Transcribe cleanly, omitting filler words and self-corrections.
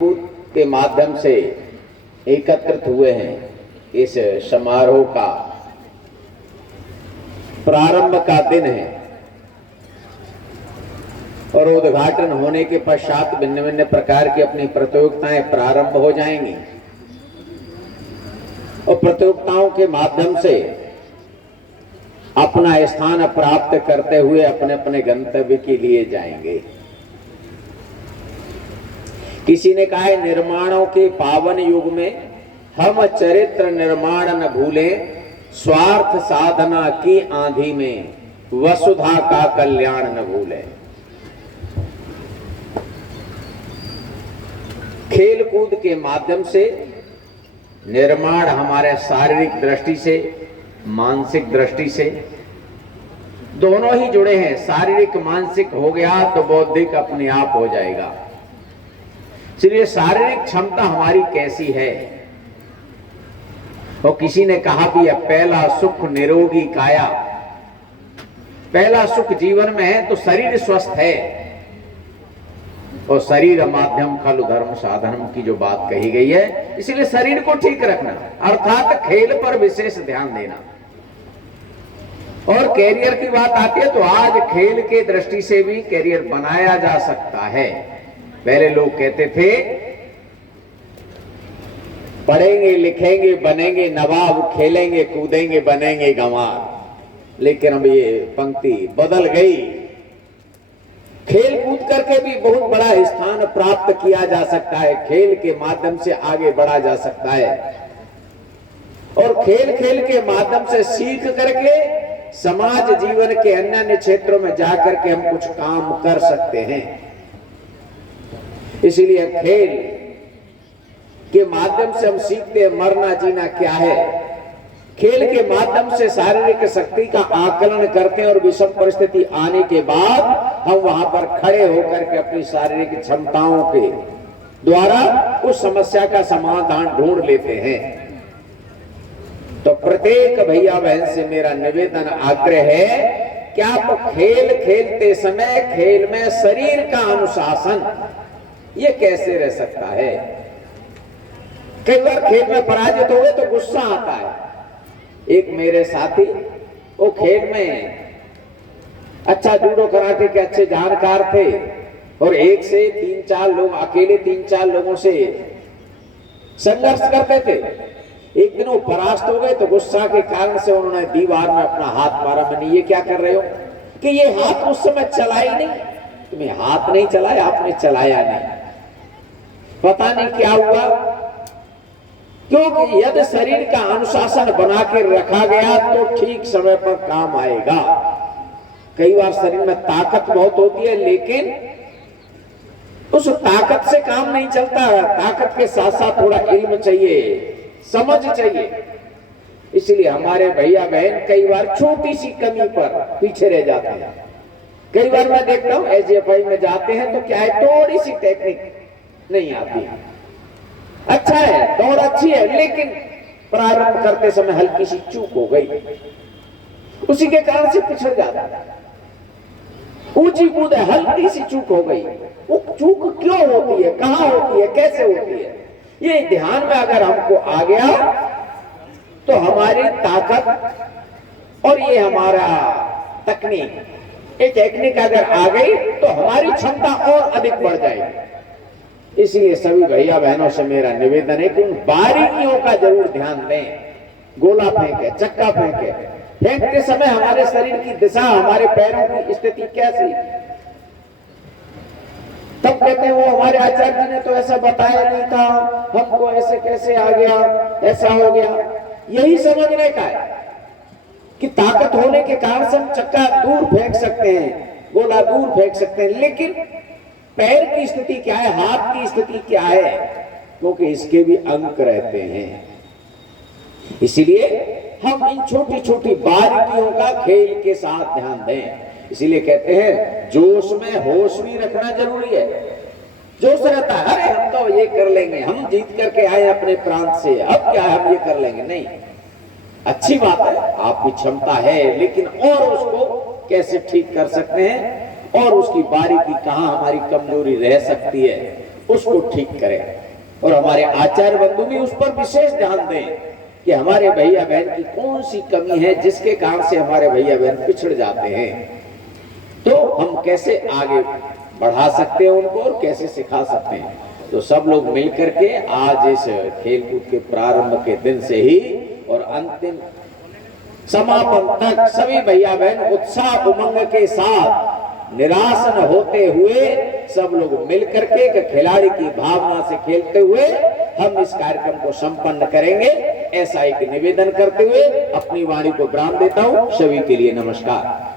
के माध्यम से एकत्रित हुए हैं। इस समारोह का प्रारंभ का दिन है और उद्घाटन होने के पश्चात भिन्न भिन्न प्रकार की अपनी प्रतियोगिताएं प्रारंभ हो जाएंगी और प्रतियोगिताओं के माध्यम से अपना स्थान प्राप्त करते हुए अपने अपने गंतव्य के लिए जाएंगे। किसी ने कहा है, निर्माणों के पावन युग में हम चरित्र निर्माण न भूलें, स्वार्थ साधना की आंधी में वसुधा का कल्याण न भूलें। खेल कूद के माध्यम से निर्माण हमारे शारीरिक दृष्टि से, मानसिक दृष्टि से दोनों ही जुड़े हैं। शारीरिक मानसिक हो गया तो बौद्धिक अपने आप हो जाएगा। इसलिए शारीरिक क्षमता हमारी कैसी है। और किसी ने कहा भी है, पहला सुख निरोगी काया। पहला सुख जीवन में है तो शरीर स्वस्थ है और शरीर माध्यम खलु धर्म साधनम की जो बात कही गई है, इसलिए शरीर को ठीक रखना अर्थात खेल पर विशेष ध्यान देना। और कैरियर की बात आती है तो आज खेल के दृष्टि से भी कैरियर बनाया जा सकता है। पहले लोग कहते थे पढ़ेंगे लिखेंगे बनेंगे नवाब, खेलेंगे कूदेंगे बनेंगे गंवार, लेकिन अब ये पंक्ति बदल गई। खेल कूद करके भी बहुत बड़ा स्थान प्राप्त किया जा सकता है, खेल के माध्यम से आगे बढ़ा जा सकता है और खेल खेल के माध्यम से सीख करके समाज जीवन के अन्य क्षेत्रों में जाकर के हम कुछ काम कर सकते हैं। इसलिए खेल के माध्यम से हम सीखते हैं मरना जीना क्या है। खेल के माध्यम से शारीरिक शक्ति का आकलन करते हैं और विषम परिस्थिति आने के बाद हम वहां पर खड़े होकर के अपनी शारीरिक क्षमताओं के द्वारा उस समस्या का समाधान ढूंढ लेते हैं। तो प्रत्येक भैया बहन से मेरा निवेदन आग्रह है कि आप खेल खेलते समय खेल में शरीर का अनुशासन ये कैसे रह सकता है। कई बार खेल में पराजित हो गए तो गुस्सा आता है। एक मेरे साथी वो खेल में अच्छा जूडो कराटे के अच्छे जानकार थे और एक से 3-4 लोग अकेले 3-4 लोगों से संघर्ष करते थे। एक दिन वो परास्त हो गए तो गुस्सा के कारण से उन्होंने दीवार में अपना हाथ मारा। मैंने ये क्या कर रहे हो कि ये हाथ उस समय चला ही नहीं। तुम्हें हाथ नहीं चलाया, आपने चलाया नहीं। पता नहीं क्या हुआ, क्योंकि यदि शरीर का अनुशासन बना के रखा गया तो ठीक समय पर काम आएगा। कई बार शरीर में ताकत बहुत होती है लेकिन उस ताकत से काम नहीं चलता। ताकत के साथ साथ थोड़ा इल्म चाहिए, समझ चाहिए। इसलिए हमारे भैया बहन कई बार छोटी सी कमी पर पीछे रह जाते हैं। कई बार मैं देखता हूं एसजीएफआई में जाते हैं तो क्या है, थोड़ी सी टेक्निक नहीं आती है। अच्छा है, दौड़ अच्छी है, लेकिन प्रारंभ करते समय हल्की सी चूक हो गई, उसी के कारण से पिछड़ जाता है। ऊंची कूद है, हल्की सी चूक हो गई। वो चूक क्यों होती है, कहां होती है, कैसे होती है, ये ध्यान में अगर हमको आ गया तो हमारी ताकत और ये हमारा तकनीक, ये टेक्निक अगर आ गई तो हमारी क्षमता और अधिक बढ़ जाएगी। इसलिए सभी भैया बहनों से मेरा निवेदन है कि उन बारीकियों का जरूर ध्यान दें। गोला फेंके, चक्का फेंके, फेंकते समय हमारे शरीर की दिशा, हमारे पैरों की स्थिति कैसी। तब कहते हैं वो हमारे आचार्य जी ने तो ऐसा बताया नहीं था, हमको ऐसे कैसे आ गया, ऐसा हो गया। यही समझने का है कि ताकत होने के कारण से हम चक्का दूर फेंक सकते हैं, गोला दूर फेंक सकते हैं, लेकिन पैर की स्थिति क्या है, हाथ की स्थिति क्या है, क्योंकि इसके भी अंक रहते हैं। इसलिए हम इन छोटी छोटी बारीकियों का खेल के साथ ध्यान दें। इसीलिए कहते हैं जोश में होश भी रखना जरूरी है। जोश रहता है, अरे हम तो ये कर लेंगे, हम जीत करके आए अपने प्रांत से, अब क्या हम ये कर लेंगे। नहीं, अच्छी बात है, आपकी क्षमता है, लेकिन और उसको कैसे ठीक कर सकते हैं और उसकी बारीकी कहां हमारी कमजोरी रह सकती है, उसको ठीक करें। और हमारे आचार्य बंधु भी उस पर विशेष ध्यान दें कि हमारे भैया बहन की कौन सी कमी है जिसके कारण से हमारे भैया बहन पिछड़ जाते हैं, तो हम कैसे आगे बढ़ा सकते हैं उनको और कैसे सिखा सकते हैं। तो सब लोग मिलकर के आज इस खेलकूद के प्रारंभ के दिन से ही और अंतिम समापन तक सभी भैया बहन उत्साह उमंग के साथ निराश न होते हुए सब लोग मिलकर के खिलाड़ी की भावना से खेलते हुए हम इस कार्यक्रम को संपन्न करेंगे, ऐसा एक निवेदन करते हुए अपनी वाणी को विराम देता हूं। सभी के लिए नमस्कार।